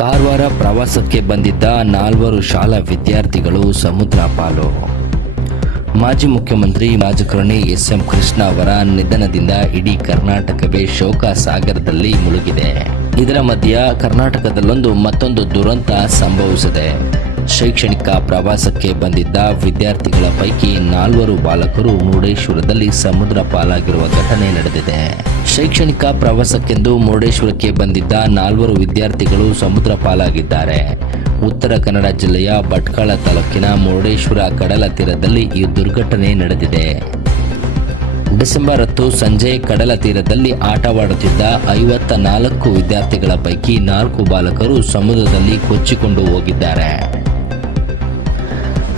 ಕಾರವಾರ ಪ್ರವಾಸಕ್ಕೆ ಬಂದಿದ್ದ 4 ಶಾಲಾ ವಿದ್ಯಾರ್ಥಿಗಳು ಸಮುದ್ರ ಪಾಲು. ಮಾಜಿ ಮುಖ್ಯಮಂತ್ರಿ ರಾಜಕಾರಣಿ ಎಸ್.ಎಂ. ಕೃಷ್ಣ ಅವರ ನಿಧನದಿಂದ ಇಡೀ ಕರ್ನಾಟಕವೇ ಶೋಕ ಸಾಗರದಲ್ಲಿ ಮುಳುಗಿದೆ. ಇದರ ಮಧ್ಯ ಕರ್ನಾಟಕದಲ್ಲೊಂದು ಮತ್ತೊಂದು ದುರಂತ ಸಂಭವಿಸಿದೆ. ಶೈಕ್ಷಣಿಕ ಪ್ರವಾಸಕ್ಕೆ ಬಂದಿದ್ದ ವಿದ್ಯಾರ್ಥಿಗಳ ಪೈಕಿ 4 ಬಾಲಕರು ಮುರುಡೇಶ್ವರದಲ್ಲಿ ಸಮುದ್ರ ಪಾಲಾಗಿರುವ ಘಟನೆ ನಡೆದಿದೆ. ಶೈಕ್ಷಣಿಕ ಪ್ರವಾಸಕ್ಕೆಂದು ಮುರುಡೇಶ್ವರಕ್ಕೆ ಬಂದಿದ್ದ 4 ವಿದ್ಯಾರ್ಥಿಗಳು ಸಮುದ್ರ ಪಾಲಾಗಿದ್ದಾರೆ. ಉತ್ತರ ಕನ್ನಡ ಜಿಲ್ಲೆಯ ಭಟ್ಕಳ ತಾಲೂಕಿನ ಮುರುಡೇಶ್ವರ ಕಡಲ ತೀರದಲ್ಲಿ ಈ ದುರ್ಘಟನೆ ನಡೆದಿದೆ. ಡಿಸೆಂಬರ್ 10 ಸಂಜೆ ಕಡಲ ತೀರದಲ್ಲಿ ಆಟವಾಡುತ್ತಿದ್ದ 54 ವಿದ್ಯಾರ್ಥಿಗಳ ಪೈಕಿ 4 ಬಾಲಕರು ಸಮುದ್ರದಲ್ಲಿ ಕೊಚ್ಚಿಕೊಂಡು ಹೋಗಿದ್ದಾರೆ.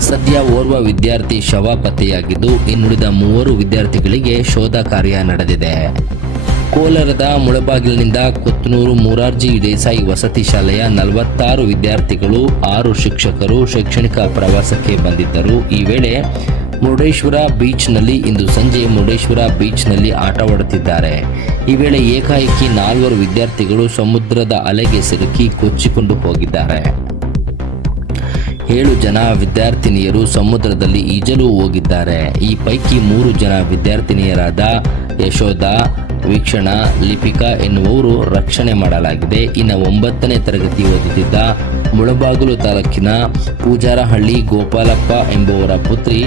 ಸದ್ಯ ಓರ್ವ ವಿದ್ಯಾರ್ಥಿ ಶವ ಪತ್ತೆಯಾಗಿದ್ದು, ಇನ್ನುಳಿದ 3 ವಿದ್ಯಾರ್ಥಿಗಳಿಗೆ ಶೋಧ ಕಾರ್ಯ ನಡೆದಿದೆ. ಕೋಲಾರದ ಮುಳಬಾಗಿಲಿನಿಂದ ಕೊತ್ತನೂರು ಮೊರಾರ್ಜಿ ದೇಸಾಯಿ ವಸತಿ ಶಾಲೆಯ 46 ವಿದ್ಯಾರ್ಥಿಗಳು 6 ಶಿಕ್ಷಕರು ಶೈಕ್ಷಣಿಕ ಪ್ರವಾಸಕ್ಕೆ ಬಂದಿದ್ದರು. ಈ ವೇಳೆ ಮುರುಡೇಶ್ವರ ಬೀಚ್ನಲ್ಲಿ ಇಂದು ಸಂಜೆ ಮುರುಡೇಶ್ವರ ಬೀಚ್ನಲ್ಲಿ ಆಟವಾಡುತ್ತಿದ್ದಾರೆ. ಈ ವೇಳೆ ಏಕಾಏಕಿ 4 ವಿದ್ಯಾರ್ಥಿಗಳು ಸಮುದ್ರದ ಅಲೆಗೆ ಸಿಲುಕಿ ಕೊಚ್ಚಿಕೊಂಡು ಹೋಗಿದ್ದಾರೆ. 7 ಜನ ವಿದ್ಯಾರ್ಥಿನಿಯರು ಸಮುದ್ರದಲ್ಲಿ ಈಜಲು ಹೋಗಿದ್ದಾರೆ. ಈ ಪೈಕಿ 3 ಜನ ವಿದ್ಯಾರ್ಥಿನಿಯರಾದ ಯಶೋಧ, ವೀಕ್ಷಣಾ, ಲಿಪಿಕಾ ಎನ್ನುವವರು ರಕ್ಷಣೆ ಮಾಡಲಾಗಿದೆ. ಇನ್ನು 9ನೇ ತರಗತಿ ಓದುತ್ತಿದ್ದ ಮುಳಬಾಗಿಲು ತಾಲೂಕಿನ ಪೂಜಾರಹಳ್ಳಿ ಗೋಪಾಲಪ್ಪ ಎಂಬುವರ ಪುತ್ರಿ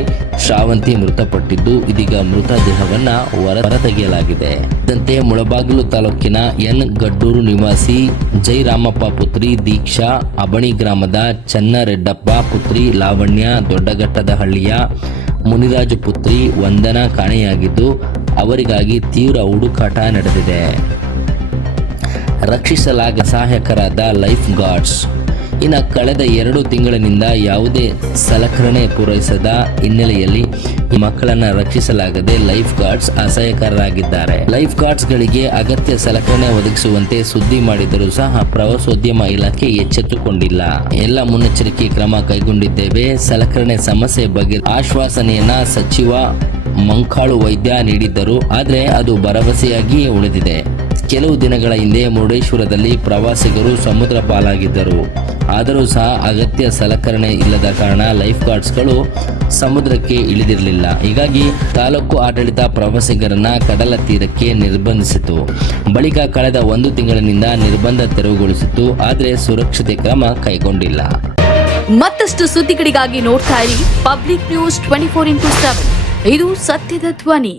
ಶ್ರಾವಂತಿ ಮೃತಪಟ್ಟಿದ್ದು, ಇದೀಗ ಮೃತದೇಹವನ್ನು ಹೊರತೆಗೆಯಲಾಗಿದೆ. ಇದಂತೆ ಮುಳಬಾಗಿಲು ತಾಲೂಕಿನ ಎನ್ ಗಡ್ಡೂರು ನಿವಾಸಿ ಜೈರಾಮಪ್ಪ ಪುತ್ರಿ ದೀಕ್ಷಾ, ಅಬಣಿ ಗ್ರಾಮದ ಚನ್ನರೆಡ್ಡಪ್ಪ ಪುತ್ರಿ ಲಾವಣ್ಯ, ದೊಡ್ಡಘಟ್ಟದಹಳ್ಳಿಯ ಮುನಿರಾಜು ಪುತ್ರಿ ವಂದನಾ ಕಾಣೆಯಾಗಿದ್ದು, ಅವರಿಗಾಗಿ ತೀವ್ರ ಹುಡುಕಾಟ ನಡೆದಿದೆ. ರಕ್ಷಿಸಲಾದ ಸಹಾಯಕರಾದ ಲೈಫ್ ಗಾರ್ಡ್ಸ್ ಇನ್ನು ಕಳೆದ 2 ತಿಂಗಳಿನಿಂದ ಯಾವುದೇ ಸಲಕರಣೆ ಪೂರೈಸದ ಹಿನ್ನೆಲೆಯಲ್ಲಿ ಈ ಮಕ್ಕಳನ್ನು ರಕ್ಷಿಸಲಾಗದೆ ಲೈಫ್ ಗಾರ್ಡ್ಸ್ ಅಸಹಾಯಕರಾಗಿದ್ದಾರೆ. ಲೈಫ್ ಗಾರ್ಡ್ಸ್ಗಳಿಗೆ ಅಗತ್ಯ ಸಲಕರಣೆ ಒದಗಿಸುವಂತೆ ಸುದ್ದಿ ಮಾಡಿದರೂ ಸಹ ಪ್ರವಾಸೋದ್ಯಮ ಇಲಾಖೆ ಎಚ್ಚೆತ್ತುಕೊಂಡಿಲ್ಲ. ಎಲ್ಲ ಮುನ್ನೆಚ್ಚರಿಕೆ ಕ್ರಮ ಕೈಗೊಂಡಿದ್ದೇವೆ. ಸಲಕರಣೆ ಸಮಸ್ಯೆ ಬಗ್ಗೆ ಆಶ್ವಾಸನೆಯನ್ನ ಸಚಿವ ಮಂಕಾಳು ವೈದ್ಯ ನೀಡಿದ್ದರು. ಆದರೆ ಅದು ಭರವಸೆಯಾಗಿಯೇ ಉಳಿದಿದೆ. ಕೆಲವು ದಿನಗಳ ಹಿಂದೆ ಮುರುಡೇಶ್ವರದಲ್ಲಿ ಪ್ರವಾಸಿಗರು ಸಮುದ್ರ ಪಾಲಾಗಿದ್ದರು. ಆದರೂ ಸಹ ಅಗತ್ಯ ಸಲಕರಣೆ ಇಲ್ಲದ ಕಾರಣ ಲೈಫ್ ಗಾರ್ಡ್ಸ್ಗಳು ಸಮುದ್ರಕ್ಕೆ ಇಳಿದಿರಲಿಲ್ಲ. ಹೀಗಾಗಿ ತಾಲೂಕು ಆಡಳಿತ ಪ್ರವಾಸಿಗರನ್ನ ಕಡಲ ತೀರಕ್ಕೆ ನಿರ್ಬಂಧಿಸಿತು. ಬಳಿಕ ಕಳೆದ 1 ತಿಂಗಳಿನಿಂದ ನಿರ್ಬಂಧ ತೆರವುಗೊಳಿಸಿತು. ಆದರೆ ಸುರಕ್ಷತೆ ಕ್ರಮ ಕೈಗೊಂಡಿಲ್ಲ. ಮತ್ತಷ್ಟು ಸುದ್ದಿಗಳಿಗಾಗಿ ನೋಡ್ತಾ ಇರಿ ಪಬ್ಲಿಕ್ ನ್ಯೂಸ್ 24x7. ಇದು ಸತ್ಯದ ಧ್ವನಿ.